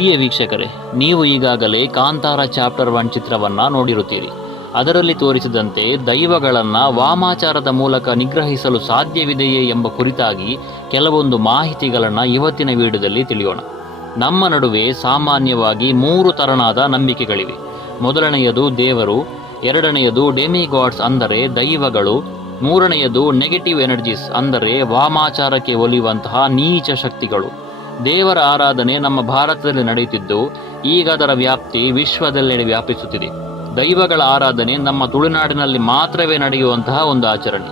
ಪ್ರಿಯ ವೀಕ್ಷಕರೇ, ನೀವು ಈಗಾಗಲೇ ಕಾಂತಾರ ಚಾಪ್ಟರ್ 1 ಚಿತ್ರವನ್ನು ನೋಡಿರುತ್ತೀರಿ. ಅದರಲ್ಲಿ ತೋರಿಸಿದಂತೆ ದೈವಗಳನ್ನು ವಾಮಾಚಾರದ ಮೂಲಕ ನಿಗ್ರಹಿಸಲು ಸಾಧ್ಯವಿದೆಯೇ ಎಂಬ ಕುರಿತಾಗಿ ಕೆಲವೊಂದು ಮಾಹಿತಿಗಳನ್ನು ಇವತ್ತಿನ ವಿಡಿಯೋದಲ್ಲಿ ತಿಳಿಯೋಣ. ನಮ್ಮ ನಡುವೆ ಸಾಮಾನ್ಯವಾಗಿ 3 ತರನಾದ ನಂಬಿಕೆಗಳಿವೆ. ಮೊದಲನೆಯದು ದೇವರು, ಎರಡನೆಯದು ಡೆಮಿಗಾಡ್ಸ್ ಅಂದರೆ ದೈವಗಳು, ಮೂರನೆಯದು ನೆಗೆಟಿವ್ ಎನರ್ಜೀಸ್ ಅಂದರೆ ವಾಮಾಚಾರಕ್ಕೆ ಒಲಿಯುವಂತಹ ನೀಚ ಶಕ್ತಿಗಳು. ದೇವರ ಆರಾಧನೆ ನಮ್ಮ ಭಾರತದಲ್ಲಿ ನಡೆಯುತ್ತಿದ್ದು ಈಗ ಅದರ ವ್ಯಾಪ್ತಿ ವಿಶ್ವದೆಲ್ಲೆಡೆ ವ್ಯಾಪಿಸುತ್ತಿದೆ. ದೈವಗಳ ಆರಾಧನೆ ನಮ್ಮ ತುಳುನಾಡಿನಲ್ಲಿ ಮಾತ್ರವೇ ನಡೆಯುವಂತಹ ಒಂದು ಆಚರಣೆ.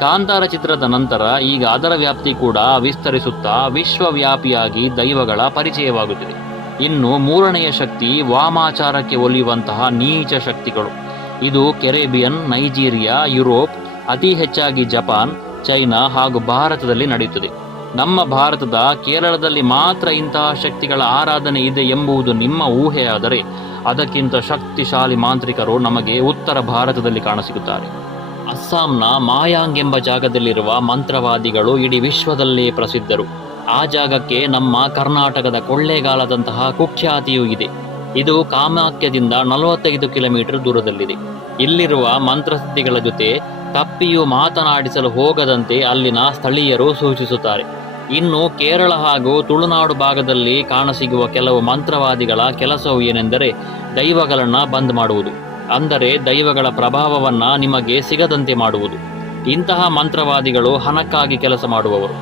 ಕಾಂತಾರ ಚಿತ್ರದ ನಂತರ ಈಗ ಅದರ ವ್ಯಾಪ್ತಿ ಕೂಡ ವಿಸ್ತರಿಸುತ್ತಾ ವಿಶ್ವವ್ಯಾಪಿಯಾಗಿ ದೈವಗಳ ಪರಿಚಯವಾಗುತ್ತಿದೆ. ಇನ್ನು ಮೂರನೆಯ ಶಕ್ತಿ ವಾಮಾಚಾರಕ್ಕೆ ಒಲಿಯುವಂತಹ ನೀಚ ಶಕ್ತಿಗಳು. ಇದು ಕೆರೆಬಿಯನ್, ನೈಜೀರಿಯಾ, ಯುರೋಪ್, ಅತಿ ಹೆಚ್ಚಾಗಿ ಜಪಾನ್, ಚೈನಾ ಹಾಗೂ ಭಾರತದಲ್ಲಿ ನಡೆಯುತ್ತದೆ. ನಮ್ಮ ಭಾರತದ ಕೇರಳದಲ್ಲಿ ಮಾತ್ರ ಇಂತಹ ಶಕ್ತಿಗಳ ಆರಾಧನೆ ಇದೆ ಎಂಬುದು ನಿಮ್ಮ ಊಹೆಯಾದರೆ ಅದಕ್ಕಿಂತ ಶಕ್ತಿಶಾಲಿ ಮಾಂತ್ರಿಕರು ನಮಗೆ ಉತ್ತರ ಭಾರತದಲ್ಲಿ ಕಾಣಸಿಗುತ್ತಾರೆ. ಅಸ್ಸಾಂನ ಮಾಯಾಂಗ್ ಎಂಬ ಜಾಗದಲ್ಲಿರುವ ಮಂತ್ರವಾದಿಗಳು ಇಡೀ ವಿಶ್ವದಲ್ಲೇ ಪ್ರಸಿದ್ಧರು. ಆ ಜಾಗಕ್ಕೆ ನಮ್ಮ ಕರ್ನಾಟಕದ ಕೊಳ್ಳೇಗಾಲದಂತಹ ಕುಖ್ಯಾತಿಯೂ ಇದೆ. ಇದು ಕಾಮಾಖ್ಯದಿಂದ 45 ಕಿಲೋಮೀಟರ್ ದೂರದಲ್ಲಿದೆ. ಇಲ್ಲಿರುವ ಮಂತ್ರಸಿದ್ಧಿಗಳ ಜೊತೆ ತಪ್ಪಿಯೂ ಮಾತನಾಡಿಸಲು ಹೋಗದಂತೆ ಅಲ್ಲಿನ ಸ್ಥಳೀಯರು ಸೂಚಿಸುತ್ತಾರೆ. ಇನ್ನು ಕೇರಳ ಹಾಗೂ ತುಳುನಾಡು ಭಾಗದಲ್ಲಿ ಕಾಣಸಿಗುವ ಕೆಲವು ಮಂತ್ರವಾದಿಗಳ ಕೆಲಸವು ಏನೆಂದರೆ ದೈವಗಳನ್ನು ಬಂದ್ ಮಾಡುವುದು, ಅಂದರೆ ದೈವಗಳ ಪ್ರಭಾವವನ್ನು ನಿಮಗೆ ಸಿಗದಂತೆ ಮಾಡುವುದು. ಇಂತಹ ಮಂತ್ರವಾದಿಗಳು ಹಣಕ್ಕಾಗಿ ಕೆಲಸ ಮಾಡುವವರು.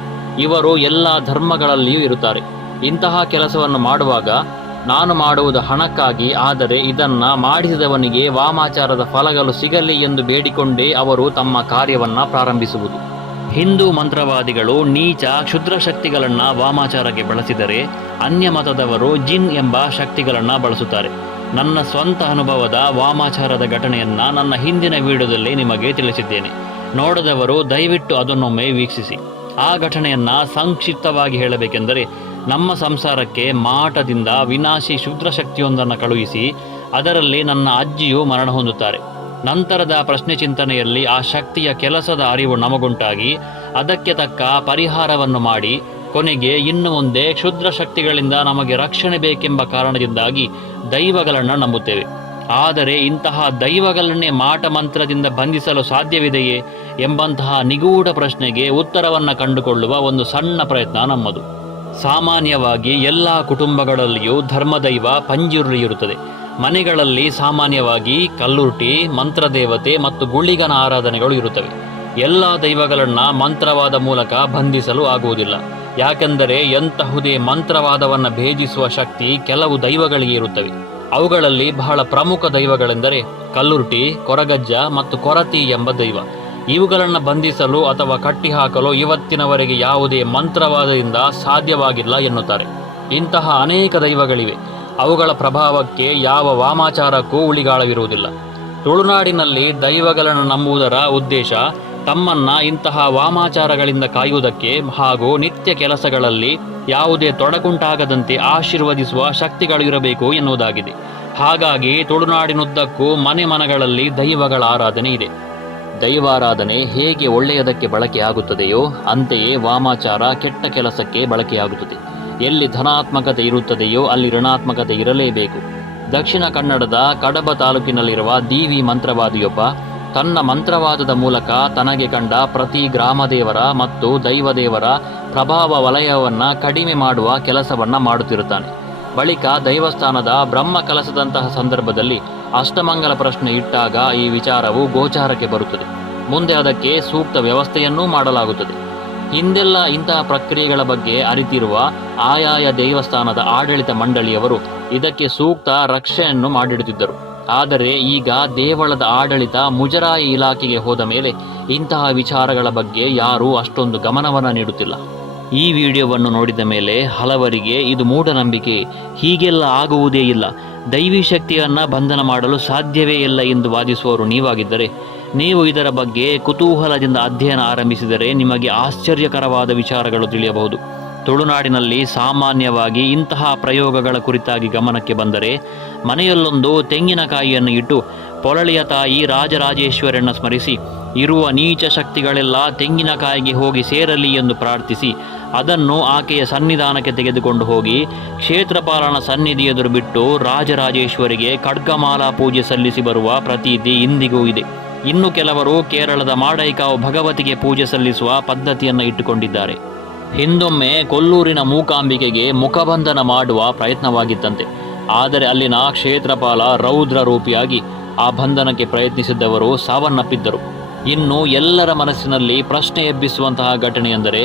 ಇವರು ಎಲ್ಲ ಧರ್ಮಗಳಲ್ಲಿಯೂ ಇರುತ್ತಾರೆ. ಇಂತಹ ಕೆಲಸವನ್ನು ಮಾಡುವಾಗ ನಾನು ಮಾಡುವುದು ಹಣಕ್ಕಾಗಿ, ಆದರೆ ಇದನ್ನು ಮಾಡಿಸಿದವನಿಗೆ ವಾಮಾಚಾರದ ಫಲಗಳು ಸಿಗಲಿ ಎಂದು ಬೇಡಿಕೊಂಡೇ ಅವರು ತಮ್ಮ ಕಾರ್ಯವನ್ನು ಪ್ರಾರಂಭಿಸುವುದು. ಹಿಂದೂ ಮಂತ್ರವಾದಿಗಳು ನೀಚ ಕ್ಷುದ್ರ ಶಕ್ತಿಗಳನ್ನು ವಾಮಾಚಾರಕ್ಕೆ ಬಳಸಿದರೆ, ಅನ್ಯ ಮತದವರು ಜಿನ್ ಎಂಬ ಶಕ್ತಿಗಳನ್ನು ಬಳಸುತ್ತಾರೆ. ನನ್ನ ಸ್ವಂತ ಅನುಭವದ ವಾಮಾಚಾರದ ಘಟನೆಯನ್ನು ನನ್ನ ಹಿಂದಿನ ವಿಡಿಯೋದಲ್ಲಿ ನಿಮಗೆ ತಿಳಿಸಿದ್ದೇನೆ. ನೋಡದವರು ದಯವಿಟ್ಟು ಅದನ್ನೊಮ್ಮೆ ವೀಕ್ಷಿಸಿ. ಆ ಘಟನೆಯನ್ನು ಸಂಕ್ಷಿಪ್ತವಾಗಿ ಹೇಳಬೇಕೆಂದರೆ, ನಮ್ಮ ಸಂಸಾರಕ್ಕೆ ಮಾಟದಿಂದ ವಿನಾಶಿ ಕ್ಷುದ್ರ ಶಕ್ತಿಯೊಂದನ್ನು ಕಳುಹಿಸಿ ಅದರಲ್ಲಿ ನನ್ನ ಅಜ್ಜಿಯು ಮರಣ ಹೊಂದುತ್ತಾರೆ. ನಂತರದ ಪ್ರಶ್ನೆ ಚಿಂತನೆಯಲ್ಲಿ ಆ ಶಕ್ತಿಯ ಕೆಲಸದ ಅರಿವು ನಮಗುಂಟಾಗಿ ಅದಕ್ಕೆ ತಕ್ಕ ಪರಿಹಾರವನ್ನು ಮಾಡಿ ಕೊನೆಗೆ ಇನ್ನು ಮುಂದೆ ಕ್ಷುದ್ರ ಶಕ್ತಿಗಳಿಂದ ನಮಗೆ ರಕ್ಷಣೆ ಬೇಕೆಂಬ ಕಾರಣದಿಂದಾಗಿ ದೈವಗಳನ್ನು ನಂಬುತ್ತೇವೆ. ಆದರೆ ಇಂತಹ ದೈವಗಳನ್ನೇ ಮಾಟ ಮಂತ್ರದಿಂದ ಬಂಧಿಸಲು ಸಾಧ್ಯವಿದೆಯೇ ಎಂಬಂತಹ ನಿಗೂಢ ಪ್ರಶ್ನೆಗೆ ಉತ್ತರವನ್ನು ಕಂಡುಕೊಳ್ಳುವ ಒಂದು ಸಣ್ಣ ಪ್ರಯತ್ನ ನಮ್ಮದು. ಸಾಮಾನ್ಯವಾಗಿ ಎಲ್ಲ ಕುಟುಂಬಗಳಲ್ಲಿಯೂ ಧರ್ಮದೈವ ಪಂಜುರ್ಲಿ ಇರುತ್ತದೆ. ಮನೆಗಳಲ್ಲಿ ಸಾಮಾನ್ಯವಾಗಿ ಕಲ್ಲುರ್ಟಿ, ಮಂತ್ರದೇವತೆ ಮತ್ತು ಗುಳಿಗನ ಆರಾಧನೆಗಳು ಇರುತ್ತವೆ. ಎಲ್ಲ ದೈವಗಳನ್ನು ಮಂತ್ರವಾದ ಮೂಲಕ ಬಂಧಿಸಲು ಆಗುವುದಿಲ್ಲ. ಯಾಕೆಂದರೆ ಎಂತಹುದೇ ಮಂತ್ರವಾದವನ್ನು ಭೇದಿಸುವ ಶಕ್ತಿ ಕೆಲವು ದೈವಗಳಿಗೆ ಇರುತ್ತವೆ. ಅವುಗಳಲ್ಲಿ ಬಹಳ ಪ್ರಮುಖ ದೈವಗಳೆಂದರೆ ಕಲ್ಲುರ್ಟಿ, ಕೊರಗಜ್ಜ ಮತ್ತು ಕೊರತಿ ಎಂಬ ದೈವ. ಇವುಗಳನ್ನು ಬಂಧಿಸಲು ಅಥವಾ ಕಟ್ಟಿಹಾಕಲು ಇವತ್ತಿನವರೆಗೆ ಯಾವುದೇ ಮಂತ್ರವಾದದಿಂದ ಸಾಧ್ಯವಾಗಿಲ್ಲ ಎನ್ನುತ್ತಾರೆ. ಇಂತಹ ಅನೇಕ ದೈವಗಳಿವೆ. ಅವುಗಳ ಪ್ರಭಾವಕ್ಕೆ ಯಾವ ವಾಮಾಚಾರಕ್ಕೂ ಉಳಿಗಾಳವಿರುವುದಿಲ್ಲ. ತುಳುನಾಡಿನಲ್ಲಿ ದೈವಗಳನ್ನು ನಂಬುವುದರ ಉದ್ದೇಶ ತಮ್ಮನ್ನು ಇಂತಹ ವಾಮಾಚಾರಗಳಿಂದ ಕಾಯುವುದಕ್ಕೆ ಹಾಗೂ ನಿತ್ಯ ಕೆಲಸಗಳಲ್ಲಿ ಯಾವುದೇ ತೊಡಕುಂಟಾಗದಂತೆ ಆಶೀರ್ವದಿಸುವ ಶಕ್ತಿಗಳಿರಬೇಕು ಎನ್ನುವುದಾಗಿದೆ. ಹಾಗಾಗಿ ತುಳುನಾಡಿನುದ್ದಕ್ಕೂ ಮನೆ ಮನಗಳಲ್ಲಿ ದೈವಗಳ ಆರಾಧನೆ ಇದೆ. ದೈವಾರಾಧನೆ ಹೇಗೆ ಒಳ್ಳೆಯದಕ್ಕೆ ಬಳಕೆಯಾಗುತ್ತದೆಯೋ ಅಂತೆಯೇ ವಾಮಾಚಾರ ಕೆಟ್ಟ ಕೆಲಸಕ್ಕೆ ಬಳಕೆಯಾಗುತ್ತದೆ. ಎಲ್ಲಿ ಧನಾತ್ಮಕತೆ ಇರುತ್ತದೆಯೋ ಅಲ್ಲಿ ಋಣಾತ್ಮಕತೆ ಇರಲೇಬೇಕು. ದಕ್ಷಿಣ ಕನ್ನಡದ ಕಡಬ ತಾಲೂಕಿನಲ್ಲಿರುವ ದೀವಿ ಮಂತ್ರವಾದಿಯೊಬ್ಬ ತನ್ನ ಮಂತ್ರವಾದದ ಮೂಲಕ ತನಗೆ ಕಂಡ ಪ್ರತಿ ಗ್ರಾಮದೇವರ ಮತ್ತು ದೈವದೇವರ ಪ್ರಭಾವ ವಲಯವನ್ನು ಕಡಿಮೆ ಮಾಡುವ ಕೆಲಸವನ್ನು ಮಾಡುತ್ತಿರುತ್ತಾನೆ. ಬಳಿಕ ದೈವಸ್ಥಾನದ ಬ್ರಹ್ಮ ಕಲಸದಂತಹ ಸಂದರ್ಭದಲ್ಲಿ ಅಷ್ಟಮಂಗಲ ಪ್ರಶ್ನೆ ಇಟ್ಟಾಗ ಈ ವಿಚಾರವು ಗೋಚಾರಕ್ಕೆ ಬರುತ್ತದೆ. ಮುಂದೆ ಅದಕ್ಕೆ ಸೂಕ್ತ ವ್ಯವಸ್ಥೆಯನ್ನೂ ಮಾಡಲಾಗುತ್ತದೆ. ಹಿಂದೆಲ್ಲ ಇಂತಹ ಪ್ರಕ್ರಿಯೆಗಳ ಬಗ್ಗೆ ಅರಿತಿರುವ ಆಯಾಯ ದೇವಸ್ಥಾನದ ಆಡಳಿತ ಮಂಡಳಿಯವರು ಇದಕ್ಕೆ ಸೂಕ್ತ ರಕ್ಷೆಯನ್ನು ಮಾಡಿಡುತ್ತಿದ್ದರು. ಆದರೆ ಈಗ ದೇವಳದ ಆಡಳಿತ ಮುಜರಾಯಿ ಇಲಾಖೆಗೆ ಹೋದ ಮೇಲೆ ಇಂತಹ ವಿಚಾರಗಳ ಬಗ್ಗೆ ಯಾರೂ ಅಷ್ಟೊಂದು ಗಮನವನ್ನು ನೀಡುತ್ತಿಲ್ಲ. ಈ ವಿಡಿಯೋವನ್ನು ನೋಡಿದ ಮೇಲೆ ಹಲವರಿಗೆ ಇದು ಮೂಢನಂಬಿಕೆ, ಹೀಗೆಲ್ಲ ಆಗುವುದೇ ಇಲ್ಲ, ದೈವಿ ಶಕ್ತಿಯನ್ನು ಬಂಧನ ಮಾಡಲು ಸಾಧ್ಯವೇ ಇಲ್ಲ ಎಂದು ವಾದಿಸುವವರು ನೀವಾಗಿದ್ದರೆ ನೀವು ಇದರ ಬಗ್ಗೆ ಕುತೂಹಲದಿಂದ ಅಧ್ಯಯನ ಆರಂಭಿಸಿದರೆ ನಿಮಗೆ ಆಶ್ಚರ್ಯಕರವಾದ ವಿಚಾರಗಳು ತಿಳಿಯಬಹುದು. ತುಳುನಾಡಿನಲ್ಲಿ ಸಾಮಾನ್ಯವಾಗಿ ಇಂತಹ ಪ್ರಯೋಗಗಳ ಕುರಿತಾಗಿ ಗಮನಕ್ಕೆ ಬಂದರೆ ಮನೆಯಲ್ಲೊಂದು ತೆಂಗಿನಕಾಯಿಯನ್ನು ಇಟ್ಟು ಪೊಳಲಿಯ ತಾಯಿ ರಾಜರಾಜೇಶ್ವರಿಯನ್ನು ಸ್ಮರಿಸಿ ಇರುವ ನೀಚ ಶಕ್ತಿಗಳೆಲ್ಲ ತೆಂಗಿನಕಾಯಿಗೆ ಹೋಗಿ ಸೇರಲಿ ಎಂದು ಪ್ರಾರ್ಥಿಸಿ ಅದನ್ನು ಆಕೆಯ ಸನ್ನಿಧಾನಕ್ಕೆ ತೆಗೆದುಕೊಂಡು ಹೋಗಿ ಕ್ಷೇತ್ರಪಾಲನ ಸನ್ನಿಧಿ ಎದುರು ಬಿಟ್ಟು ರಾಜರಾಜೇಶ್ವರಿಗೆ ಖಡ್ಗಮಾಲಾ ಪೂಜೆ ಸಲ್ಲಿಸಿ ಬರುವ ಪ್ರತೀತಿ ಇಂದಿಗೂ ಇದೆ. ಇನ್ನು ಕೆಲವರು ಕೇರಳದ ಮಾಡೈಕಾವು ಭಗವತಿಗೆ ಪೂಜೆ ಸಲ್ಲಿಸುವ ಪದ್ಧತಿಯನ್ನು ಇಟ್ಟುಕೊಂಡಿದ್ದಾರೆ. ಹಿಂದೊಮ್ಮೆ ಕೊಲ್ಲೂರಿನ ಮೂಕಾಂಬಿಕೆಗೆ ಮುಖಬಂಧನ ಮಾಡುವ ಪ್ರಯತ್ನವಾಗಿತ್ತಂತೆ. ಆದರೆ ಅಲ್ಲಿನ ಕ್ಷೇತ್ರಪಾಲ ರೌದ್ರ ರೂಪಿಯಾಗಿ ಆ ಬಂಧನಕ್ಕೆ ಪ್ರಯತ್ನಿಸಿದ್ದವರು ಸಾವನ್ನಪ್ಪಿದ್ದರು. ಇನ್ನು ಎಲ್ಲರ ಮನಸ್ಸಿನಲ್ಲಿ ಪ್ರಶ್ನೆ ಎಬ್ಬಿಸುವಂತಹ ಘಟನೆ ಎಂದರೆ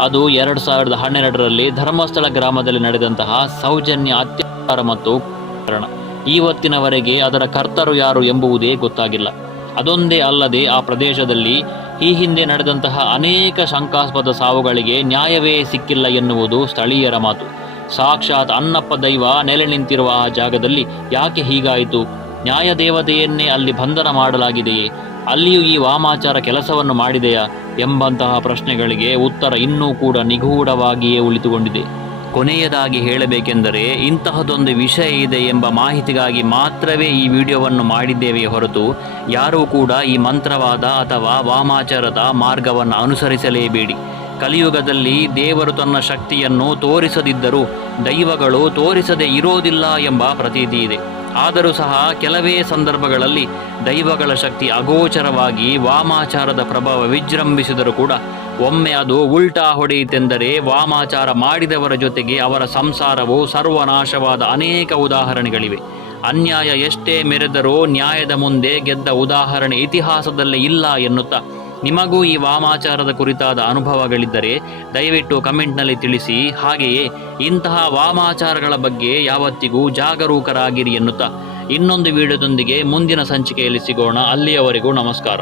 ಅದು 2012ರಲ್ಲಿ ಧರ್ಮಸ್ಥಳ ಗ್ರಾಮದಲ್ಲಿ ನಡೆದಂತಹ ಸೌಜನ್ಯ ಅತ್ಯಾಚಾರ ಮತ್ತು ಪ್ರಕರಣ. ಇವತ್ತಿನವರೆಗೆ ಅದರ ಕರ್ತರು ಯಾರು ಎಂಬುವುದೇ ಗೊತ್ತಾಗಿಲ್ಲ. ಅದೊಂದೇ ಅಲ್ಲದೆ ಆ ಪ್ರದೇಶದಲ್ಲಿ ಈ ಹಿಂದೆ ನಡೆದಂತಹ ಅನೇಕ ಶಂಕಾಸ್ಪದ ಸಾವುಗಳಿಗೆ ನ್ಯಾಯವೇ ಸಿಕ್ಕಿಲ್ಲ ಎನ್ನುವುದು ಸ್ಥಳೀಯರ ಮಾತು. ಸಾಕ್ಷಾತ್ ಅನ್ನಪ್ಪ ದೈವ ನೆಲೆ ನಿಂತಿರುವ ಆ ಜಾಗದಲ್ಲಿ ಯಾಕೆ ಹೀಗಾಯಿತು? ನ್ಯಾಯ ದೇವತೆಯನ್ನೇ ಅಲ್ಲಿ ಬಂಧನ ಮಾಡಲಾಗಿದೆಯೇ? ಅಲ್ಲಿಯೂ ಈ ವಾಮಾಚಾರ ಕೆಲಸವನ್ನು ಮಾಡಿದೆಯಾ ಎಂಬಂತಹ ಪ್ರಶ್ನೆಗಳಿಗೆ ಉತ್ತರ ಇನ್ನೂ ಕೂಡ ನಿಗೂಢವಾಗಿಯೇ ಉಳಿದುಕೊಂಡಿದೆ. ಕೊನೆಯದಾಗಿ ಹೇಳಬೇಕೆಂದರೆ ಇಂತಹದೊಂದು ವಿಷಯ ಇದೆ ಎಂಬ ಮಾಹಿತಿಗಾಗಿ ಮಾತ್ರವೇ ಈ ವಿಡಿಯೋವನ್ನು ಮಾಡಿದ್ದೇವೆ ಹೊರತು ಯಾರೂ ಕೂಡ ಈ ಮಂತ್ರವಾದ ಅಥವಾ ವಾಮಾಚಾರದ ಮಾರ್ಗವನ್ನು ಅನುಸರಿಸಲೇಬೇಡಿ. ಕಲಿಯುಗದಲ್ಲಿ ದೇವರು ತನ್ನ ಶಕ್ತಿಯನ್ನು ತೋರಿಸದಿದ್ದರೂ ದೈವಗಳು ತೋರಿಸದೇ ಇರೋದಿಲ್ಲ ಎಂಬ ಪ್ರತೀತಿ ಇದೆ. ಆದರೂ ಸಹ ಕೆಲವೇ ಸಂದರ್ಭಗಳಲ್ಲಿ ದೈವಗಳ ಶಕ್ತಿ ಅಗೋಚರವಾಗಿ ವಾಮಾಚಾರದ ಪ್ರಭಾವ ವಿಜೃಂಭಿಸಿದರೂ ಕೂಡ ಒಮ್ಮೆ ಅದು ಉಲ್ಟಾ ಹೊಡೆಯಿತೆಂದರೆ ವಾಮಾಚಾರ ಮಾಡಿದವರ ಜೊತೆಗೆ ಅವರ ಸಂಸಾರವು ಸರ್ವನಾಶವಾದ ಅನೇಕ ಉದಾಹರಣೆಗಳಿವೆ. ಅನ್ಯಾಯ ಎಷ್ಟೇ ಮೆರೆದರೂ ನ್ಯಾಯದ ಮುಂದೆ ಗೆದ್ದ ಉದಾಹರಣೆ ಇತಿಹಾಸದಲ್ಲೇ ಇಲ್ಲ ಎನ್ನುತ್ತಾ ನಿಮಗೂ ಈ ವಾಮಾಚಾರದ ಕುರಿತಾದ ಅನುಭವಗಳಿದ್ದರೆ ದಯವಿಟ್ಟು ಕಮೆಂಟ್ನಲ್ಲಿ ತಿಳಿಸಿ. ಹಾಗೆಯೇ ಇಂತಹ ವಾಮಾಚಾರಗಳ ಬಗ್ಗೆ ಯಾವತ್ತಿಗೂ ಜಾಗರೂಕರಾಗಿರಿ ಎನ್ನುತ್ತಾ ಇನ್ನೊಂದು ವಿಡಿಯೋದೊಂದಿಗೆ ಮುಂದಿನ ಸಂಚಿಕೆಯಲ್ಲಿ ಸಿಗೋಣ. ಅಲ್ಲಿಯವರೆಗೂ ನಮಸ್ಕಾರ.